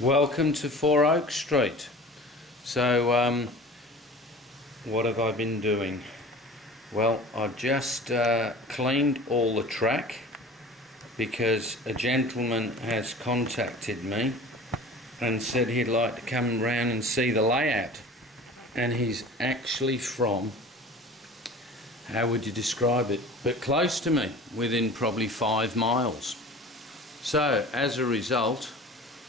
Welcome to 4 Oak Street. So, what have I been doing? Well, I've just cleaned all the track because a gentleman has contacted me and said he'd like to come round and see the layout. And he's actually from, how would you describe it, but close to me, within probably 5 miles. So, as a result,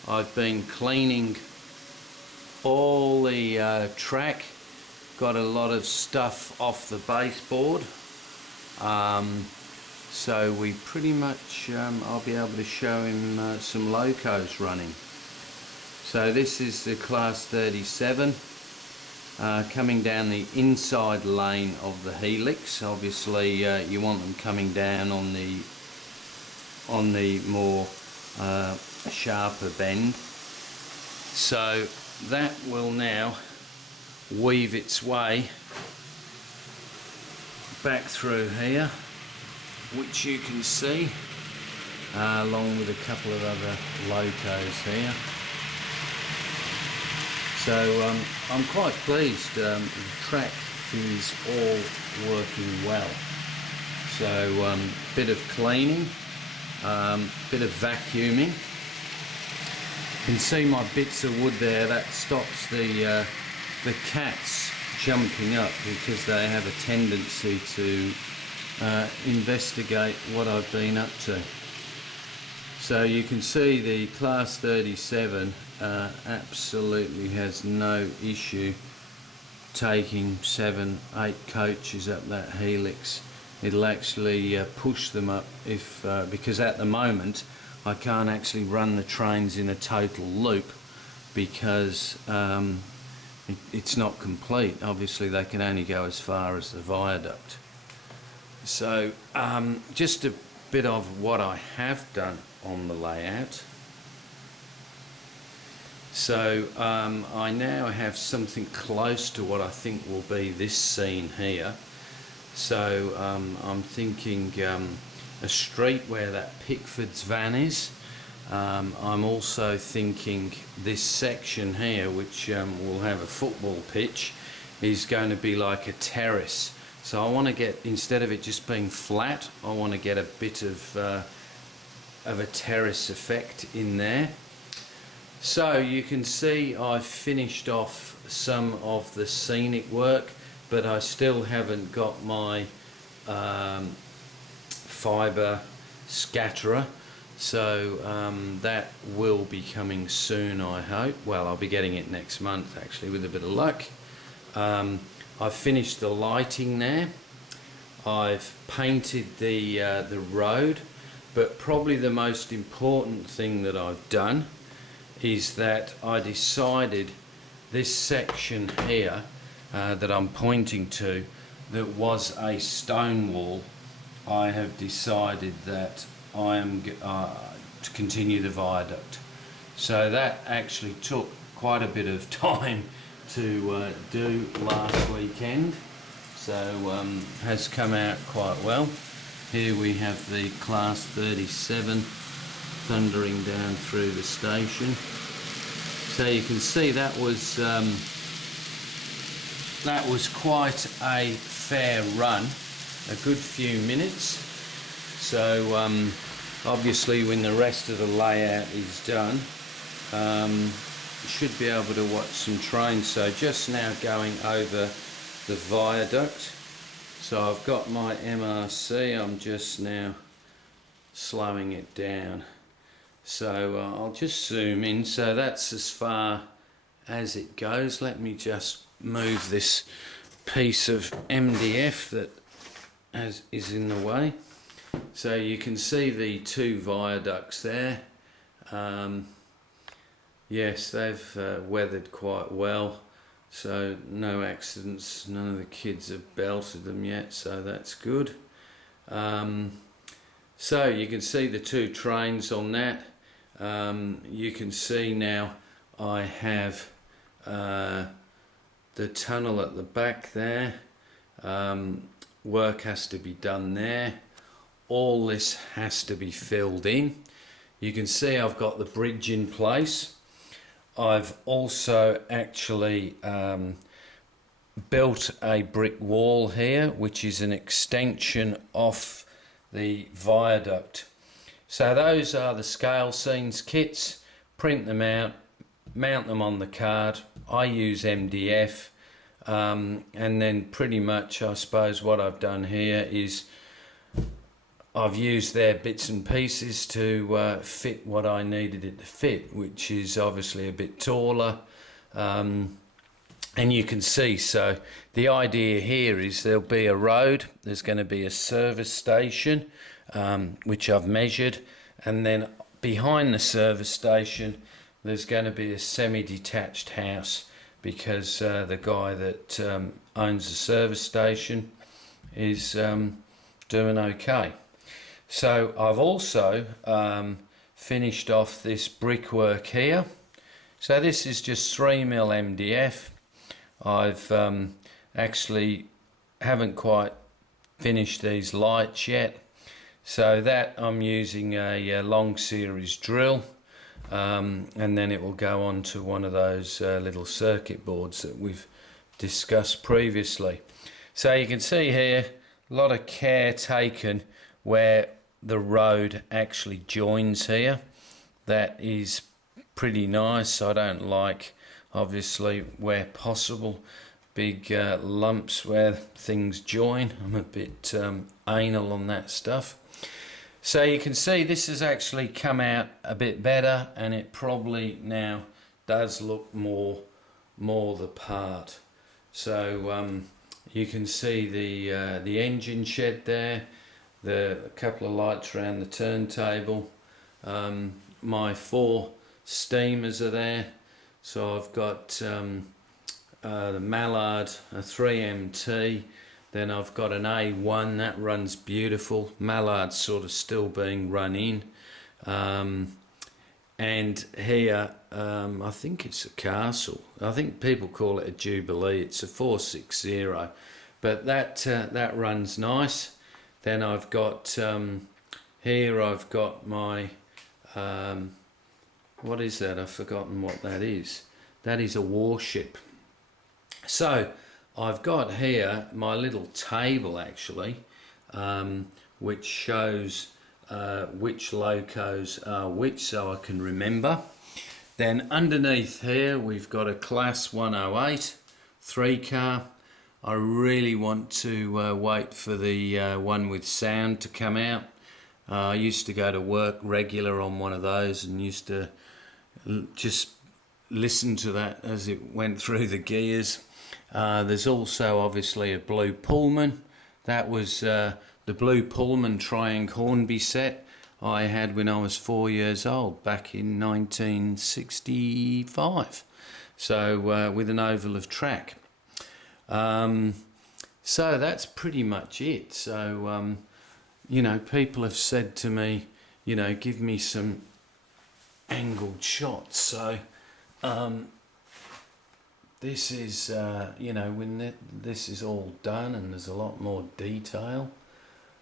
I've been cleaning all the track, got a lot of stuff off the baseboard, so we pretty much, I'll be able to show him some Locos running. So this is the Class 37 coming down the inside lane of the helix. Obviously you want them coming down on the more sharper bend. So that will now weave its way back through here, which you can see, along with a couple of other Locos here. So I'm quite pleased. The track is all working well. So bit of cleaning, bit of vacuuming. You can see my bits of wood there. That stops the cats jumping up because they have a tendency to investigate what I've been up to. So you can see the Class 37 absolutely has no issue taking 7-8 coaches up that helix. It'll actually push them up if because at the moment I can't actually run the trains in a total loop because it's not complete. Obviously they can only go as far as the viaduct. So just a bit of what I have done on the layout. So I now have something close to what I think will be this scene here. So I'm thinking a street where that Pickford's van is. I'm also thinking this section here, which will have a football pitch, is going to be like a terrace. So I want to get, instead of it just being flat, I want to get a bit of a terrace effect in there. So you can see I've finished off some of the scenic work, but I still haven't got my fibre scatterer, so that will be coming soon, I hope. Well, I'll be getting it next month actually, with a bit of luck. I've finished the lighting there. I've painted the road, but probably the most important thing that I've done is that I decided this section here that I'm pointing to, that was a stone wall, I have decided that I am to continue the viaduct. So that actually took quite a bit of time to do last weekend, so has come out quite well. Here we have the Class 37 thundering down through the station. So you can see that was quite a fair run, a good few minutes. So obviously when the rest of the layout is done, you should be able to watch some trains. So just now going over the viaduct. So I've got my MRC, I'm just now slowing it down. So I'll just zoom in. So that's as far as it goes. Let me just move this piece of MDF that is in the way. So you can see the 2 viaducts there. Yes, they've weathered quite well, so no accidents. None of the kids have belted them yet, so that's good. So you can see the 2 trains on that. You can see now I have the tunnel at the back there. Work has to be done there. All this has to be filled in. You can see I've got the bridge in place. I've also actually built a brick wall here, which is an extension off the viaduct. So those are the scale scenes kits. Print them out, mount them on the card. I use MDF, and then pretty much I suppose what I've done here is I've used their bits and pieces to fit what I needed it to fit, which is obviously a bit taller, and you can see, so the idea here is there'll be a road, there's going to be a service station, which I've measured, and then behind the service station there's going to be a semi-detached house, because the guy that owns the service station is doing okay. So I've also finished off this brickwork here. So this is just 3mm MDF. I've actually haven't quite finished these lights yet, so that I'm using a long series drill, and then it will go on to one of those little circuit boards that we've discussed previously. So you can see here a lot of care taken where the road actually joins here. That is pretty nice. I don't like, obviously, where possible, big lumps where things join. I'm a bit anal on that stuff. So you can see this has actually come out a bit better, and it probably now does look more the part. So you can see the engine shed there, a couple of lights around the turntable. My 4 steamers are there. So I've got the Mallard, a 3MT, then I've got an A1 that runs beautiful. Mallard's sort of still being run in. And here, I think it's a Castle. I think people call it a Jubilee. It's a 460, but that runs nice. Then I've got here. I've got my what is that? I've forgotten what that is. That is a warship. So I've got here my little table actually, which shows which locos are which, so I can remember. Then underneath here we've got a class 108 3 car. I really want to wait for the one with sound to come out. I used to go to work regular on one of those and used to just listen to that as it went through the gears. There's also obviously a blue Pullman. That was the blue Pullman Triangle Hornby set I had when I was 4 years old back in 1965. So with an oval of track. So that's pretty much it. So you know, people have said to me, you know, give me some angled shots. So this is you know, when this is all done and there's a lot more detail,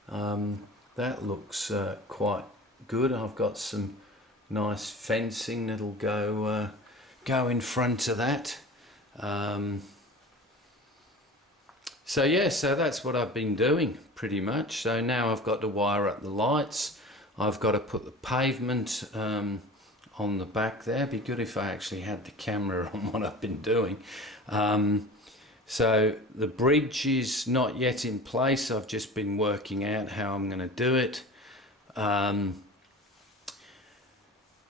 that looks quite good. I've got some nice fencing that'll go in front of that. So yeah, so that's what I've been doing pretty much. So now I've got to wire up the lights. I've got to put the pavement on the back there. It'd be good if I actually had the camera on what I've been doing. So the bridge is not yet in place. I've just been working out how I'm going to do it. The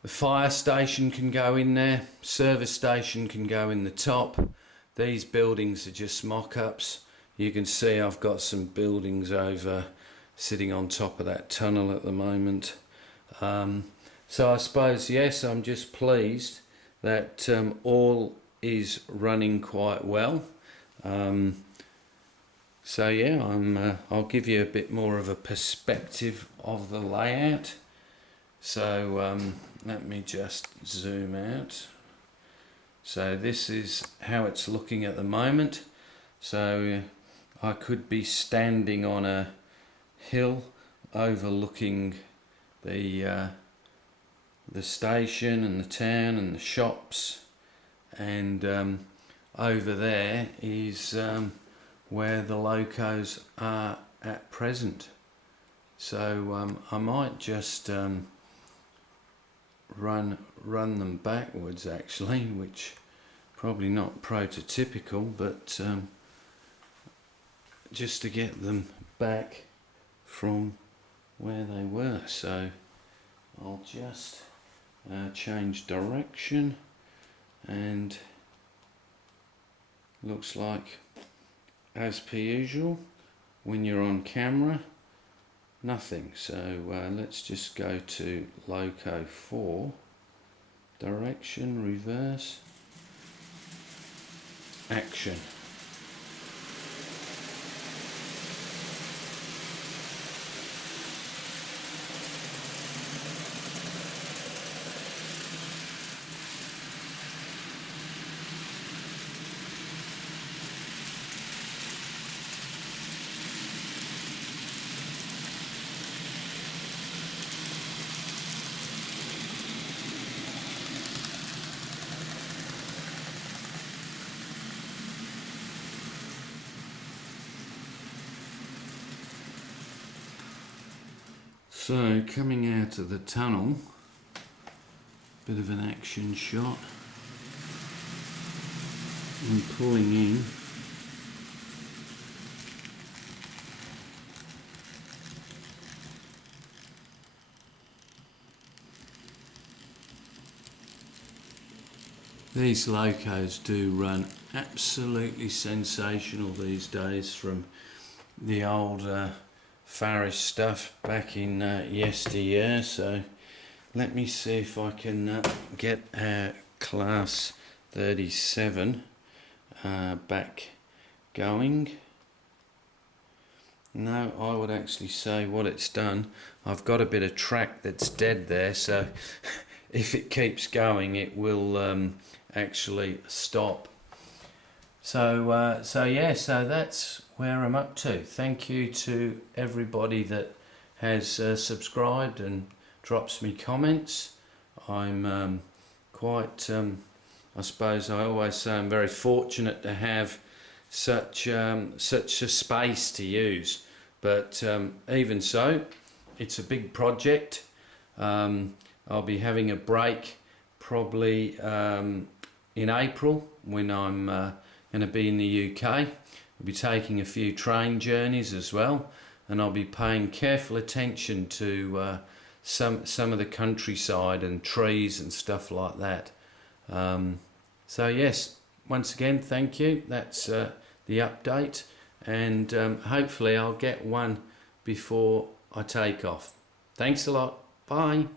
fire station can go in there. Service station can go in the top. These buildings are just mock-ups. You can see I've got some buildings over sitting on top of that tunnel at the moment. So I suppose, yes, I'm just pleased that all is running quite well. So yeah, I'll give you a bit more of a perspective of the layout. So let me just zoom out. So this is how it's looking at the moment. So I could be standing on a hill overlooking the station and the town and the shops. and over there is where the Locos are at present. So I might just run them backwards actually, which probably not prototypical, but just to get them back from where they were. So I'll just change direction, and looks like, as per usual, when you're on camera, nothing. So let's just go to Loco 4, direction, reverse, action. So coming out of the tunnel, bit of an action shot, and pulling in. These Locos do run absolutely sensational these days, from the old Farish stuff back in yesteryear. So let me see if I can get our class 37 back going. No, I would actually say what it's done, I've got a bit of track that's dead there, so if it keeps going it will actually stop. So so that's where I'm up to. Thank you to everybody that has subscribed and drops me comments. I'm quite, I suppose I always say I'm very fortunate to have such a space to use, but even so, it's a big project. I'll be having a break probably in April, when I'm going to be in the UK. I'll be taking a few train journeys as well, and I'll be paying careful attention to some of the countryside and trees and stuff like that. So yes, once again, thank you. That's the update, and hopefully I'll get one before I take off. Thanks a lot. Bye.